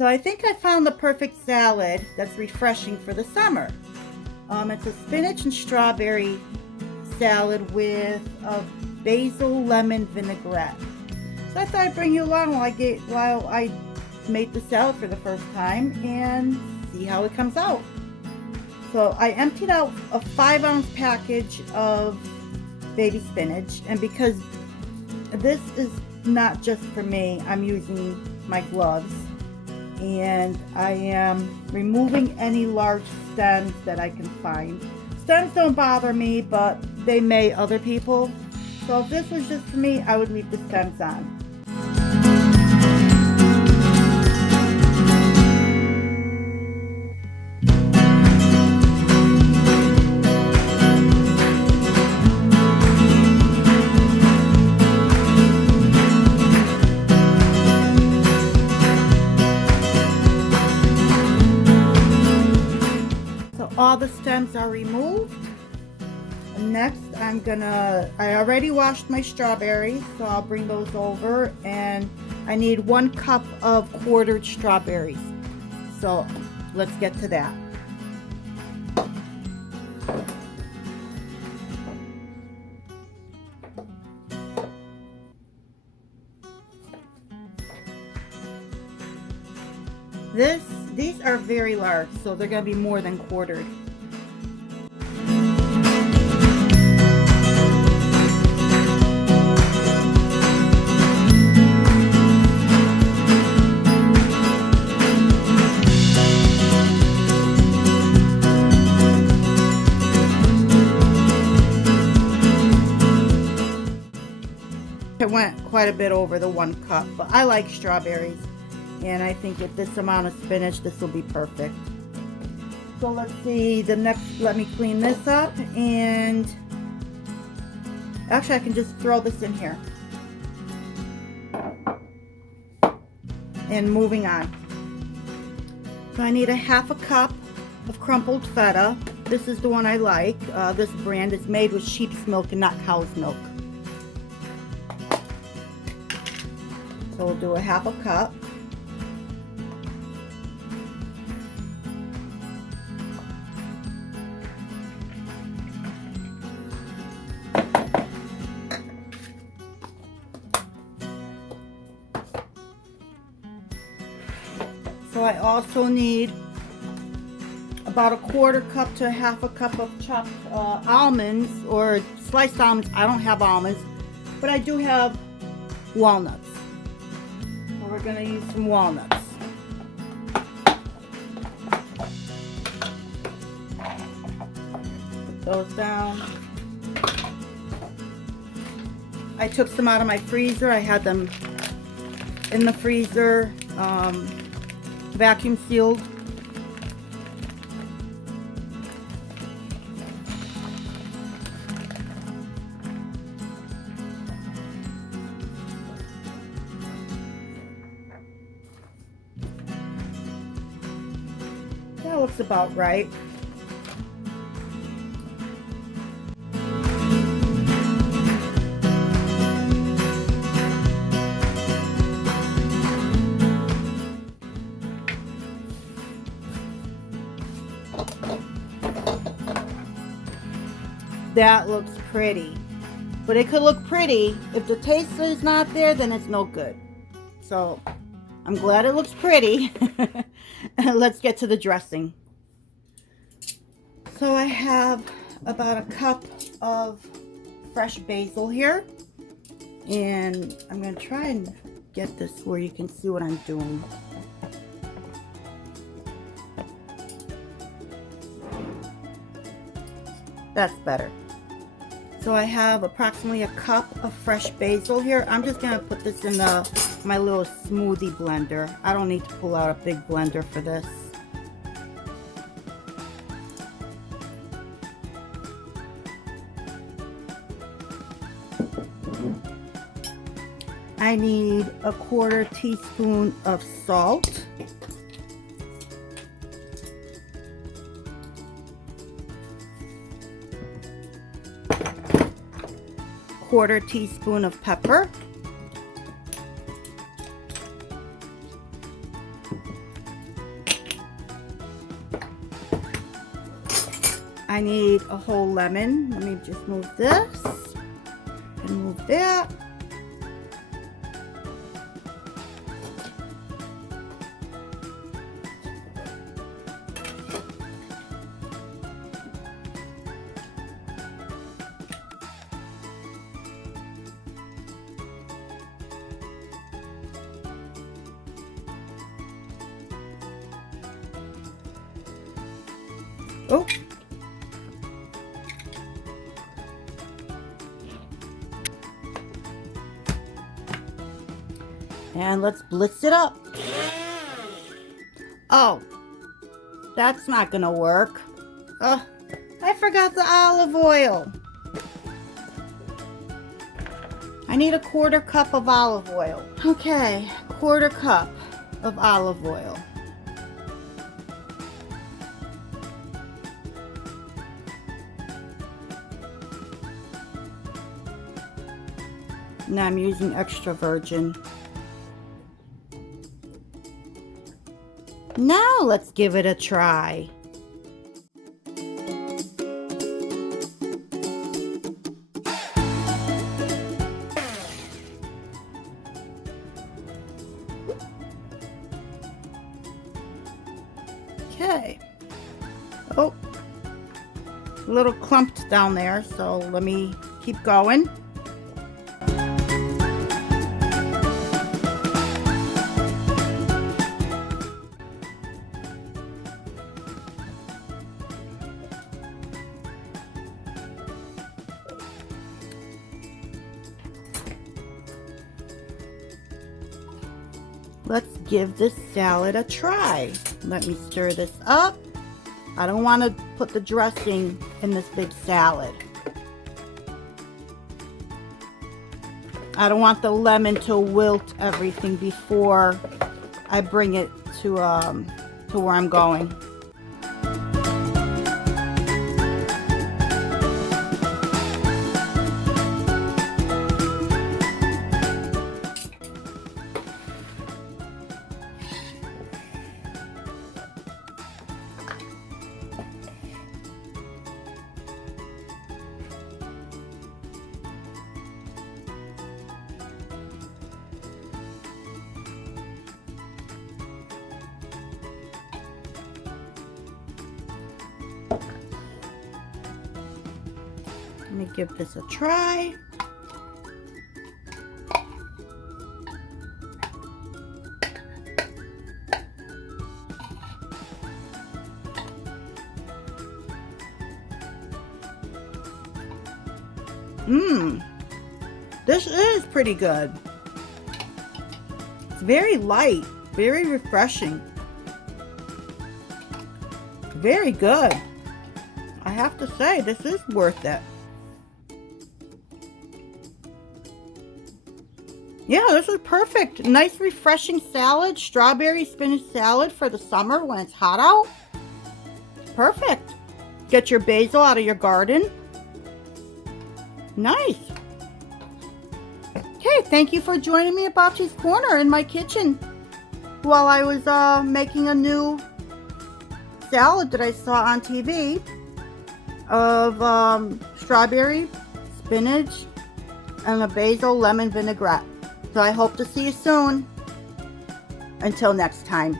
So I think I found the perfect salad that's refreshing for the summer. It's a spinach and strawberry salad with a basil lemon vinaigrette. So I thought I'd bring you along while I made the salad for the first time and see how it comes out. So I emptied out a 5-ounce package of baby spinach, and because this is not just for me, I'm using my gloves, and I am removing any large stems that I can find. Stems don't bother me, but they may other people. So if this was just for me, I would leave the stems on. All the stems are removed. Next, I already washed my strawberries, so I'll bring those over, and I need 1 cup of quartered strawberries. So let's get to that. These are very large, so they're going to be more than quartered. It went quite a bit over the 1 cup, but I like strawberries. And I think with this amount of spinach, this will be perfect. So let's see, let me clean this up, and actually I can just throw this in here. And moving on. So I need a 1/2 cup of crumbled feta. This is the one I like. This brand is made with sheep's milk and not cow's milk. So we'll do a 1/2 cup. So I also need about a 1/4 cup to 1/2 cup of chopped almonds or sliced almonds. I don't have almonds, but I do have walnuts. So we're going to use some walnuts. Put those down. I took some out of my freezer. I had them in the freezer. Vacuum sealed. That looks about right. That looks pretty, but it could look pretty. If the taste is not there, then it's no good. So I'm glad it looks pretty. Let's get to the dressing. So I have about a cup of fresh basil here, and I'm going to try and get this where you can see what I'm doing. That's better. So I have approximately a cup of fresh basil here. I'm just going to put this in my little smoothie blender. I don't need to pull out a big blender for this. I need a 1/4 teaspoon of salt. Quarter teaspoon of pepper. I need a whole lemon. Let me just move this and move that. Oh. And let's blitz it up. Oh, that's not gonna work. Oh, I forgot the olive oil. I need a 1/4 cup of olive oil. Okay, 1/4 cup of olive oil. Now I'm using extra virgin. Now let's give it a try. Okay. Oh, a little clumped down there, so let me keep going. Let's give this salad a try. Let me stir this up. I don't want to put the dressing in this big salad. I don't want the lemon to wilt everything before I bring it to where I'm going. Let me give this a try. This is pretty good. It's very light, very refreshing. Very good. I have to say, this is worth it. Yeah, this is perfect. Nice refreshing salad, strawberry spinach salad for the summer when it's hot out. Perfect. Get your basil out of your garden. Nice. Okay, thank you for joining me at Bobchi's Corner in my kitchen while I was making a new salad that I saw on TV of strawberry, spinach, and a basil lemon vinaigrette. So I hope to see you soon. Until next time.